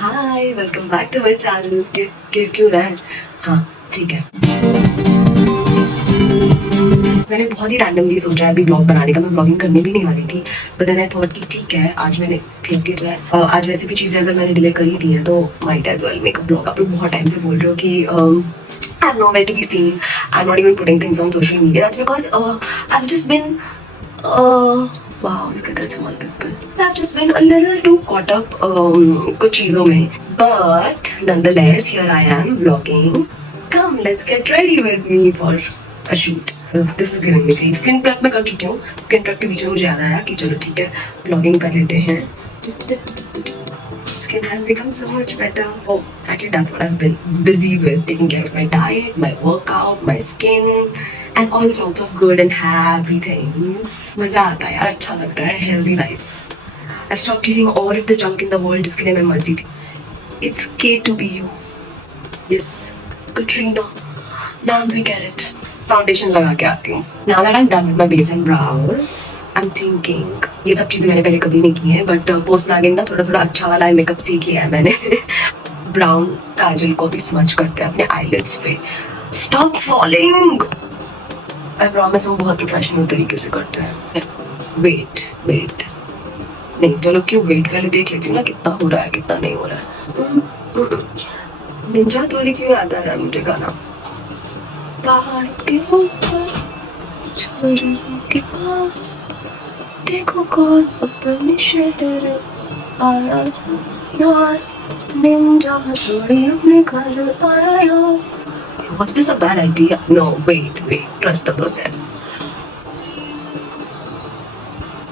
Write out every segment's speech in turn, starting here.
Hi, welcome back to my channel. क्यों रहा है? हाँ, ठीक है। मैंने बहुत ही रैंडमली सोचा है अभी ब्लॉग बनाने का। मैं ब्लॉगिंग करने भी नहीं वाली थी, बट देन आई थॉट कि ठीक है, आज मैंने फेंक इट है। आज वैसे भी चीज़ें अगर मैंने डिले कर ही दी है तो might as well make a blog. आप लोग बहुत टाइम से बोल रहे हो कि I'm nowhere to be seen. I'm not even putting things on social media. That's because I've just been wow, look at that small pimple. I've just been a little too caught up कुछ चीज़ों में. But nonetheless, here I am vlogging. Come, let's get ready with me for a shoot. This is giving me grief. Skin prep मैं कर चुकी हूँ. Skin prep के बीच में मुझे याद आया कि चलो ठीक है, vlogging कर लेते हैं. Skin has become so much better. Oh, actually that's what I've been busy with, taking care of my diet, my workout, my skin and all sorts of good and happy things. मजा आता है यार, अच्छा लगता है, healthy life. I stopped eating all of the junk in the world जिसके लिए मैं मरती थी. It's okay to be you. Yes, Katrina. Naam भी get it. Foundation लगा के आती हूँ. Now that I'm done with my base and brows, I'm thinking ये सब चीज़ें मैंने पहले कभी नहीं की हैं, बट पोस्ट लैगिंग ना थोड़ा थोड़ा अच्छा वाला मेकअप सीख लिया है मैंने. ब्राउन काजल को भी स्मच करते हैं अपने आईलिड्स पे. Stop falling. आई प्रॉमिस हम बहुत प्रोफेशनल तरीके से करते हैं. वेट नहीं, चलो क्यों वेट, पहले देख लेती हूँ ना कितना हो रहा है कितना नहीं हो रहा है. निंजा थोड़ी क्यों याद आ रहा है मुझे गाना. पहाड़ के ऊपर झरनों के पास देखो कौन अपने शहर आया यार. निंजा थोड़ी अपने घर आया. Was this a bad idea? No, wait. Trust the process.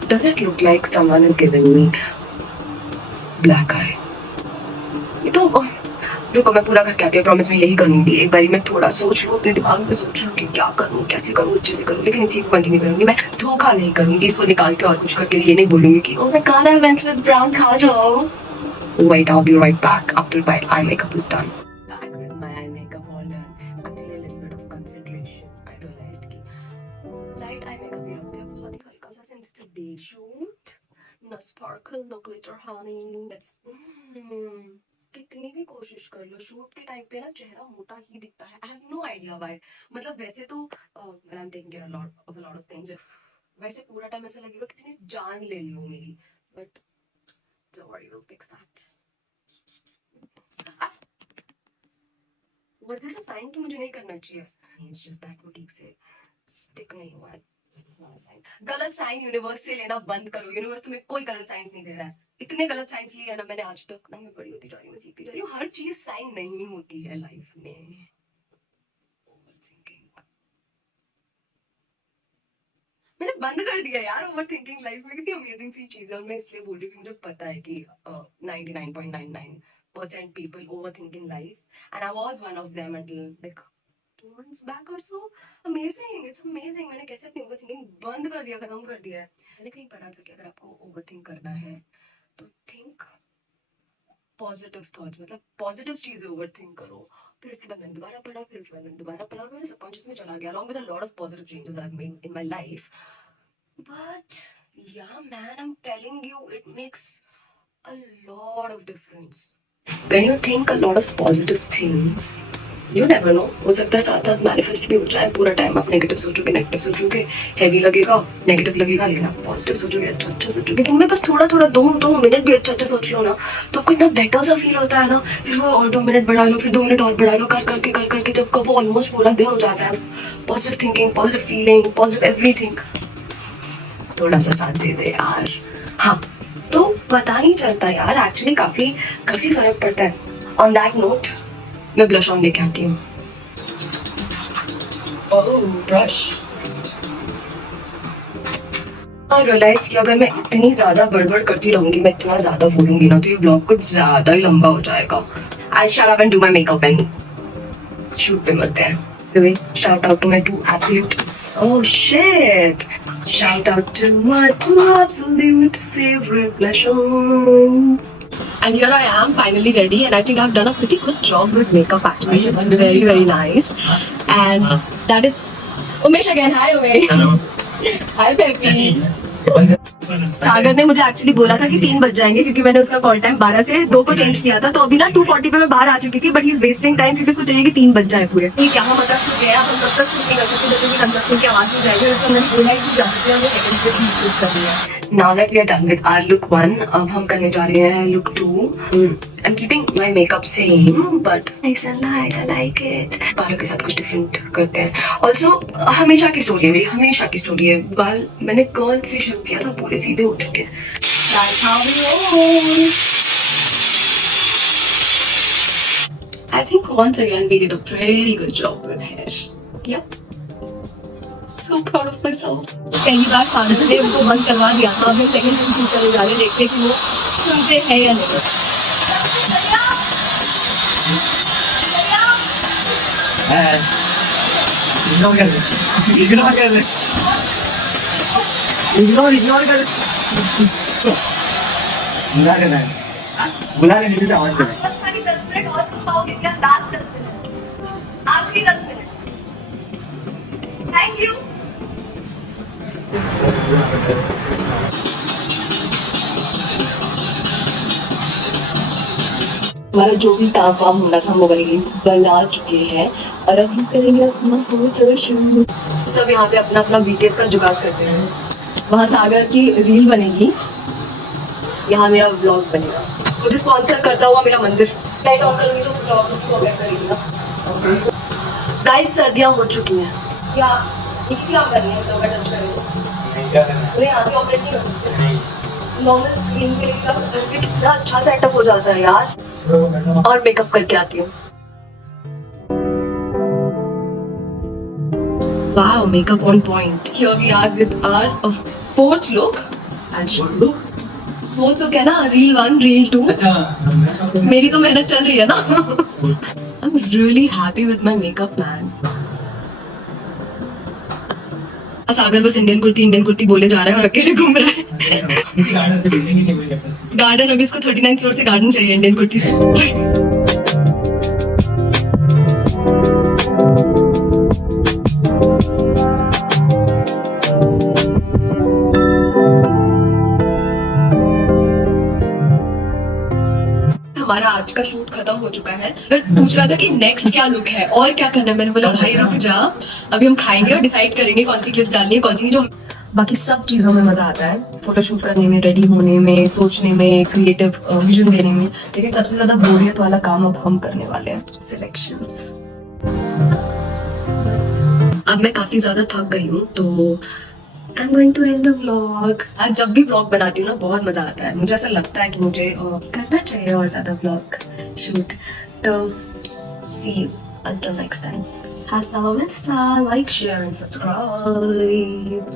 Does it look like someone is giving me black eye? ये तो रुको मैं पूरा करके आती हूँ. प्रॉमिस मैं यही करूँगी. एक बारी मैं थोड़ा सोच लूँ, अपने दिमाग में सोच लूँ कि क्या करूँ, कैसे करूँ, अच्छे से करूँ, लेकिन इसी को कंटिन्यू करूँगी. मैं धोखा नहीं करूँगी, इसको निकाल के और कुछ करके ये नहीं बोलूँगी कि oh my god I went with brown kajal. Wait, I'll be right back after my eye makeup is done. Back with my eye makeup all done. Actually a little bit of concentration. I realized कि light eye makeup ही रखते हैं, बहुत ही हल्का सा, since it's a day shoot. No sparkle, no glitter, honey. Let's कितनी भी कोशिश कर लो शूट के टाइम पे ना चेहरा मोटा ही दिखता है. I have no idea why. मतलब वैसे तो I am taking care a lot of things. वैसे पूरा टाइम ऐसा लगेगा किसी ने जान ले ली हो मेरी, but don't worry, will fix that. Was this a sign कि मुझे नहीं करना चाहिए? इट्स जस्ट दैट वो ठीक से स्टिक नहीं हुआ है. गलत साइन यूनिवर्स से लेना बंद करो. यूनिवर्स तुम्हें कोई गलत साइंस नहीं दे रहा है. इतने गलत साइंस लिए है ना मैंने आज तक. ना मैं बड़ी होती जा रही हूँ, सीखती जा रही हूँ. हर चीज साइन नहीं होती है लाइफ में. ओवरथिंकिंग मैंने बंद कर दिया यार. ओवरथिंकिंग लाइफ में कितनी अमेजिंग सी चीज है. और मैं इसलिए बोल रही हूँ कि मुझे पता है कि 99.99% people overthink in life and I was one of them until like 2 months back or so. Amazing, it's amazing. मैंने कैसे अपनी ओवरथिंकिंग बंद कर दिया, खत्म कर दिया है. मैंने कहीं पढ़ा था कि अगर आपको ओवरथिंक करना है तो थिंक पॉजिटिव थॉट्स, मतलब पॉजिटिव चीजें ओवरथिंक करो. फिर इसके बाद मैंने दोबारा पढ़ा, फिर इसके बाद मैंने दोबारा पढ़ा. मेरे सबकॉन्शियस में चला गया along with a lot of positive changes I've made in my life. But yeah man, I'm telling you, it makes a lot of difference. When you think a lot of positive things, you never know, हो सकता है साथ साथ manifest भी हो जाए. पूरा time आप नेगेटिव सोचोगे हैवी लगेगा, नेगेटिव लगेगा. लेकिन आप पॉजिटिव सोचोगे, अच्छा सोचोगे. दिन में बस थोड़ा 2 मिनट भी अच्छा सोच लो ना, तो आपको इतना बेटर सा फील होता है ना. फिर वो और 2 मिनट बढ़ा लो, फिर 2 मिनट और बढ़ा लो, कर करके जब कब ऑलमोस्ट पूरा दिन हो जाता है, positive thinking, positive feeling, positive everything. थोड़ा सा साथ दे दे यार. हाँ, तो पता नहीं चलता यार, एक्चुअली काफी फर्क पड़ता है. ऑन दैट नोट मैं ब्लश ऑन लेके आती हूँ. ओह ब्रश. आई रियलाइज कि अगर मैं इतनी ज्यादा बड़बड़ करती रहूंगी, मैं इतना ज्यादा बोलूंगी ना, तो ये ब्लॉग कुछ ज्यादा ही लंबा हो जाएगा. I shut up and do my makeup and shoot पे मिलते हैं. Anyway, shout out to my two absolute, oh shit, shout out to my two absolute favorite blushers. And here I am, finally ready, and I think I've done a pretty good job with makeup actually. It's very nice. And that is Umesh again. Hi Umesh. Hello. Hi baby. सागर ने मुझे actually बोला था कि 3 बज जाएंगे क्योंकि मैंने उसका कॉल टाइम 12 से 2 को चेंज किया था, तो अभी ना 2:40 पे मैं बाहर आ चुकी थी, but he is wasting time क्योंकि उसको चाहिए कि 3 बज जाए पूरे। क्या मतलब तो गया, हम तब तक शूट नहीं कर सकते जब तक कंस्ट्रक्शन की आवाज नहीं जाएगी, तो मैंने बोला ही कि जा सकते हैं, सेकंड पे शूट कर लिया। Now that we are done with our look 1, अब हम करने जा रहे हैं look 2। I'm keeping my makeup same, but nice and light. I like it. बालों के साथ कुछ डिफरेंट करते हैं. Also, हमेशा की स्टोरी है मेरी, हमेशा की स्टोरी है. बाल मैंने कर्ल से शुरू किया था, पूरे सीधे हो चुके हैं. That's how we roll. I think once again we did a pretty good job with hair. Yep. So proud of myself. पहली बार सागर ने उनको बंद करवा दिया था, अब सेकंड टाइम शूट करने जा रहे हैं, देखते हैं कि वो सुनते हैं या नहीं. इग्नोर कर दे, इग्नोर कर दे, इग्नोर कर दे। बुला लेना है, बुला लेने के लिए आवाज करें। 10 मिनट और तुम पाओगे क्या? लास्ट 10 मिनट, आखिरी 10 मिनट. Thank you. हमारा जो भी काम वाम होना था मोबाइल गेम्स बना चुके हैं और अब हम करेंगे अपना फोटोशूट. सब यहाँ पे अपना अपना बीटीएस का जुगाड़ करते हैं. वहाँ सागर की रील बनेगी, यहाँ मेरा व्लॉग बनेगा. मुझे स्पॉन्सर करता हुआ मेरा मंदिर. लाइट ऑन करूँगी तो व्लॉग करेगी. गाइस सर्दियाँ हो चुकी हैं, क्या एक सी आप करनी है व्लॉग टच करेंगे नहीं, यहाँ से ऑपरेट नहीं कर सकते. नॉर्मल स्क्रीन पे कितना अच्छा सेटअप हो जाता है यार. और मेकअप करके आती हूँ. Wow, makeup on point. Here we are with our fourth look. Fourth look है ना, reel 1, reel 2. अच्छा, मेरी तो मेहनत चल रही है ना. I'm really happy with my makeup, man. सागर बस इंडियन कुर्ती बोले जा रहा है और अकेले घूम रहा है. गार्डन अभी इसको 39 फ्लोर से गार्डन चाहिए इंडियन कुर्ती. हमारा आज का शूट खत्म हो चुका है. बट पूछ रहा था कि नेक्स्ट क्या लुक है और क्या करना है. मैंने बोला भाई रुक जा, अभी हम खाएंगे और डिसाइड करेंगे कौन सी क्लिप्स डालनी है, कौन सी. जो बाकी सब चीजों में मजा आता है, फोटोशूट करने में, रेडी होने में, सोचने में, क्रिएटिव विजन देने में. लेकिन सबसे ज्यादा बोरियत वाला काम अब हम करने वाले हैं, सिलेक्शंस. अब मैं काफी ज्यादा थक गई हूँ, तो I'm going to end the vlog. आज जब भी vlog बनाती हूँ ना बहुत मजा आता है. मुझे ऐसा लगता है कि मुझे करना चाहिए और ज्यादा vlog shoot. तो see you until next time. Hasta la vista. Like, share and subscribe.